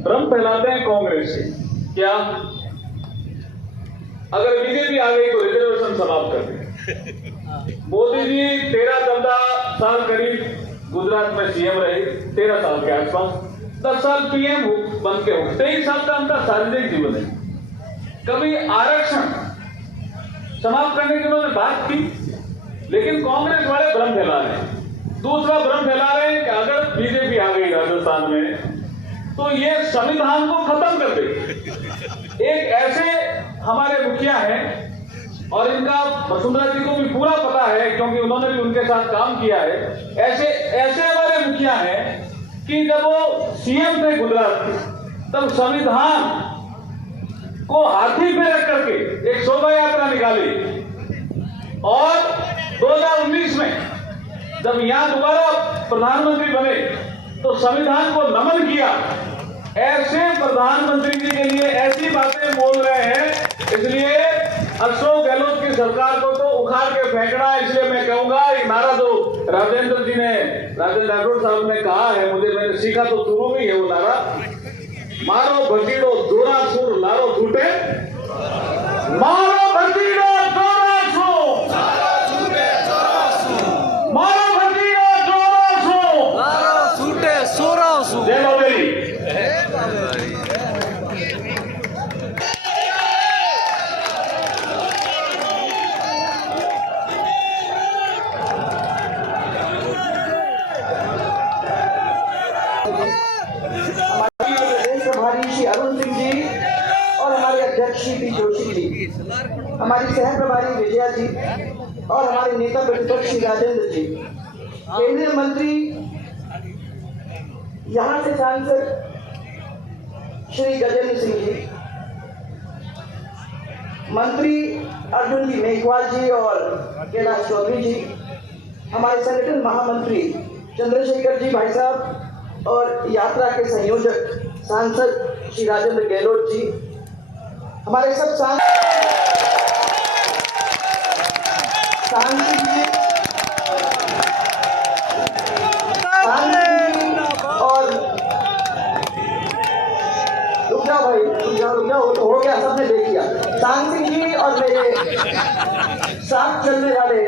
भ्रम फैलाते हैं कांग्रेस से। क्या अगर बीजेपी आ गई तो रिजर्वेशन समाप्त कर दें। मोदी जी 13-14 साल करीब गुजरात में सीएम रहे, 13 साल के आसपास, 10 साल पीएम बन के हो, 23 साल का उनका सार्वजनिक जीवन है। कभी आरक्षण समाप्त करने की उन्होंने बात की, लेकिन कांग्रेस वाले भ्रम फैला रहे हैं। दूसरा भ्रम फैला रहे हैं कि अगर बीजेपी आ गई राजस्थान में तो ये संविधान को खत्म कर देगी। एक ऐसे हमारे मुखिया हैं, और इनका वसुंधरा जी को भी पूरा पता है क्योंकि उन्होंने भी उनके साथ काम किया है। ऐसे हमारे मुखिया हैं कि जब वो सीएम थे गुजरात के, तब संविधान को हाथी पे रख करके एक शोभा यात्रा निकाली, और 2019 में जब यहां दोबारा प्रधानमंत्री बने तो संविधान को नमन किया। ऐसे प्रधानमंत्री जी के लिए ऐसी बातें बोल रहे हैं, इसलिए अशोक गहलोत की सरकार को तो उखाड़ के फेंकना। इसलिए मैं कहूंगा ये नारा जो राजेंद्र राठौड़ साहब ने कहा है, मैंने सीखा तो शुरू में ही है वो नारा, मारो भतीड़ो जोरा सुर लारो छूटे, मारो भतीड़ो जोरा सुर, मारो भतीड़ो जोरा सुर, लारो छूटे सोरा सु। जय बाबेली। श्री अरुण सिंह जी और हमारे अध्यक्ष श्री पी जोशी जी, हमारी सह प्रभारी विजया जी और हमारे नेता प्रतिपक्ष श्री राजेंद्र जी, केंद्रीय मंत्री, यहाँ से सांसद श्री गजेंद्र सिंह जी, मंत्री अर्जुन जी मेघवाल जी और कैलाश चौधरी जी, हमारे संगठन महामंत्री चंद्रशेखर जी भाई साहब और यात्रा के संयोजक सांसद श्री राजेंद्र गहलोत जी, हमारे सब सांसद जी और रुक जाओ तो हो गया, सबने देख लिया। सांसद जी और मेरे साथ चलने वाले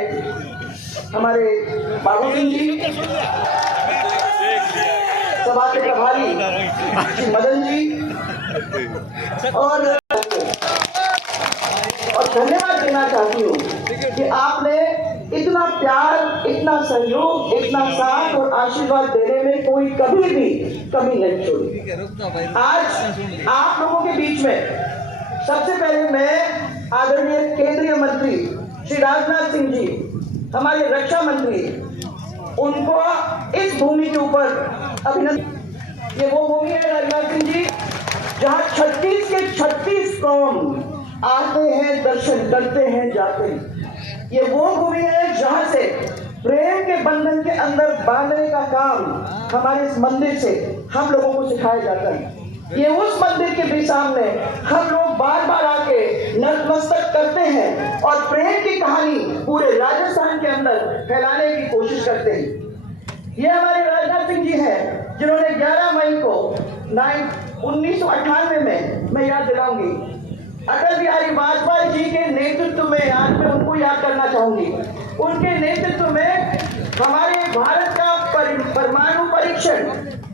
हमारे बाबू सिंह जी, सभा के प्रभारी श्री मदन जी, और धन्यवाद देना चाहती हूँ कि आपने इतना प्यार, इतना सहयोग, इतना साथ और आशीर्वाद देने में कोई कभी भी कमी नहीं छोड़ी। आज आप लोगों के बीच में सबसे पहले मैं आदरणीय केंद्रीय मंत्री श्री राजनाथ सिंह जी, हमारे रक्षा मंत्री, उनको इस भूमि के ऊपर अभिनंदन। ये वो भूमि है राजनाथ सिंह जी जहाँ 36 के 36 कौम आते हैं, दर्शन करते हैं, जाते हैं। ये वो भूमि है जहाँ से प्रेम के बंधन के अंदर बांधने का काम हमारे इस मंदिर से हम लोगों को सिखाया जाता है। ये उस मंदिर के भी सामने हम लोग बार बार आके नतमस्तक करते हैं और प्रेम की कहानी पूरे राजस्थान के अंदर फैलाने की कोशिश करते हैं। ये हमारे राजनाथ सिंह जी हैं जिन्होंने 11 मई को 1998 में, मैं याद दिलाऊंगी, अटल बिहारी वाजपेयी जी के नेतृत्व में, आज मैं उनको याद करना चाहूंगी, उनके नेतृत्व में हमारे भारत का परमाणु परीक्षण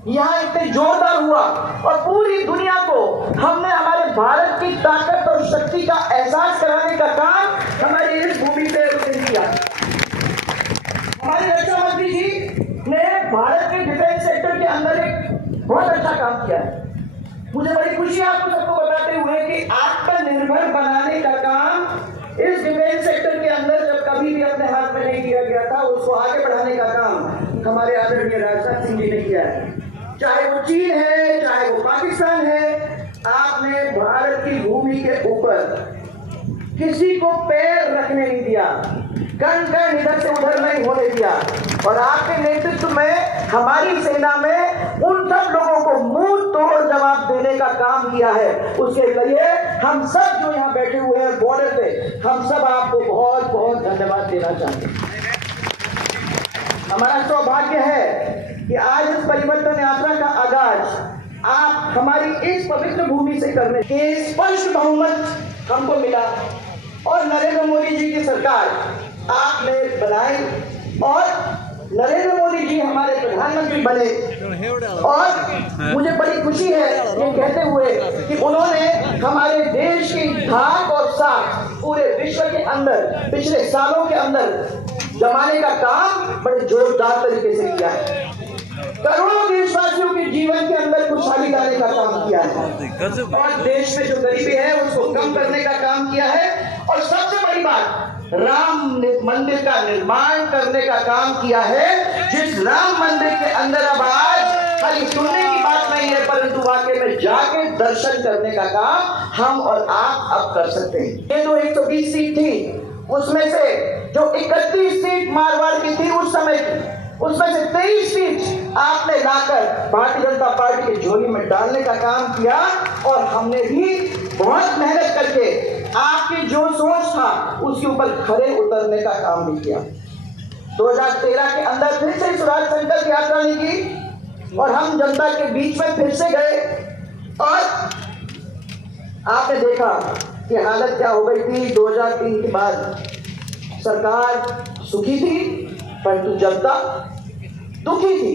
यहाँ इतने जोरदार हुआ और पूरी दुनिया को हमने हमारे भारत की ताकत और शक्ति का एहसास कराने का काम हमारी इस भूमि पे किया। हमारे रक्षा मंत्री जी ने भारत के डिफेंस सेक्टर के अंदर एक बहुत अच्छा काम किया है। मुझे बड़ी खुशी है आपको सबको बताते हुए कि आत्मनिर्भर बनाने का काम इस डिफेंस सेक्टर के अंदर जब कभी भी अपने हाथ में नहीं लिया गया था, उसको आगे बढ़ाने का काम हमारे आदरणीय राजनाथ सिंह जी ने किया है। चाहे वो चीन है, चाहे वो पाकिस्तान है, आपने भारत की भूमि के ऊपर किसी को पैर रखने नहीं दिया, कण इधर से उधर नहीं होने दिया। और आपके नेतृत्व में हमारी सेना में उन सब लोगों को मुंह तोड़ जवाब देने का काम किया है। उसके लिए हम सब जो यहाँ बैठे हुए हैं बॉर्डर पे, हम सब आपको बहुत बहुत धन्यवाद देना चाहते हैं। हमारा सौभाग्य है कि आज इस परिवर्तन यात्रा का आगाज आप हमारी इस पवित्र भूमि से करने के स्पष्ट बहुमत हमको मिला और नरेंद्र मोदी जी की सरकार आपने बनाई और नरेंद्र मोदी जी हमारे प्रधानमंत्री बने। और मुझे बड़ी खुशी है ये कहते हुए कि उन्होंने हमारे देश की धाक और साख पूरे विश्व के अंदर पिछले सालों के अंदर जमाने का काम बड़े जोरदार तरीके से किया है। करोड़ों देशवासियों के जीवन के अंदर खुशहाली लाने का काम किया है और देश में जो गरीबी है उसको कम करने का काम किया है। और सबसे बड़ी बात, राम मंदिर का निर्माण करने का काम किया है, जिस राम मंदिर के अंदर अब आज खाली सुनने की बात नहीं है परंतु वाकई में जाके दर्शन करने का काम हम और आप अब कर सकते हैं। ये जो 120 सीट थी उसमें से जो 31 सीट मारवाड़ की थी उस समय की, उसमें से 23 सीट आपने लाकर भारतीय जनता पार्टी की झोली में डालने का काम किया और हमने भी बहुत मेहनत करके आपकी जो सोच था उसके ऊपर खड़े उतरने का काम भी किया। 2013 के अंदर फिर से स्वराज संकल्प यात्रा निकली और हम जनता के बीच में फिर से गए और आपने देखा कि हालत क्या हो गई थी। 2003 के बाद सरकार सुखी थी परंतु जनता दुखी थी।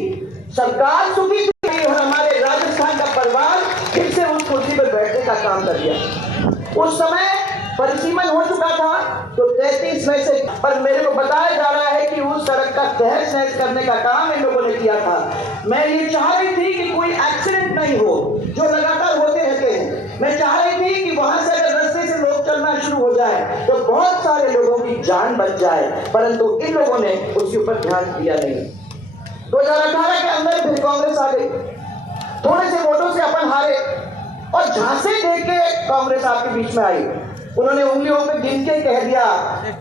सरकार सुखी थी और हमारे राजस्थान का परिवार फिर से उस कुर्सी पर बैठने का काम कर दिया। उस समय परिसीमन हो चुका था तो 33 में से, पर मेरे को बताया जा रहा है कि उस सड़क का तहस नहस करने का काम इन लोगों ने किया था। मैं ये चाह रही थी कि कोई एक्सीडेंट नहीं हो जो लगातार होते रहते हैं। मैं चाह रही थी कि वहां से अगर रास्ते से लोग चलना शुरू हो जाए तो बहुत सारे लोगों की जान बच जाए, परंतु इन लोगों ने उसके ऊपर ध्यान दिया नहीं। 2018 के अंदर फिर कांग्रेस आ गई, थोड़े से वोटों से अपन हारे और झांसे देख के कांग्रेस आपके बीच में आई। उन्होंने उंगलियों पे गिन के कह दिया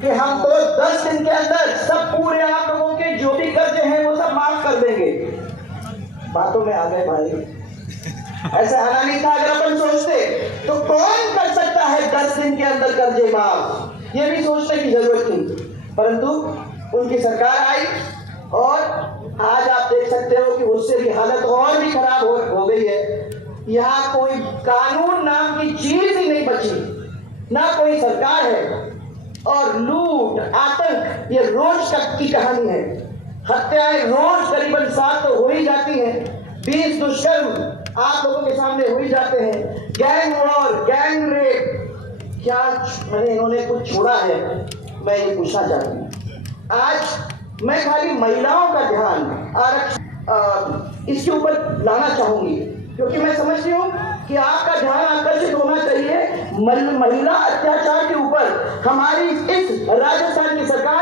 कि हम तो 10 दिन के अंदर सब पूरे आप लोगों के जो भी कर्जे हैं वो सब माफ कर देंगे। बातों में आ गए भाई, ऐसा आना नहीं था। अगर अपन सोचते तो कौन कर सकता है 10 दिन के अंदर कर्जे माफ, ये भी सोचने की जरूरत थी। परंतु उनकी सरकार आई और आज आप देख सकते हो कि उससे भी हालत और भी खराब हो गई है। यहाँ कोई कानून नाम की चीज ही नहीं बची, ना कोई सरकार है और लूट आतंक ये रोज तक की कहानी है। हत्याएं रोज करीबन 7 तो हो ही जाती हैं, 20 दुष्कर्म आप लोगों के सामने हो ही जाते हैं, गैंग वॉर, गैंग रेप, क्या मैंने इन्होंने कुछ छोड़ा है? मैं ये पूछना चाहती हूँ। आज मैं खाली महिलाओं का ध्यान आरक्षण इसके ऊपर लाना चाहूंगी क्योंकि मैं समझती हूँ कि आपका ध्यान आकर्षित होना चाहिए महिला अत्याचार के ऊपर। हमारी इस राजस्थान की सरकार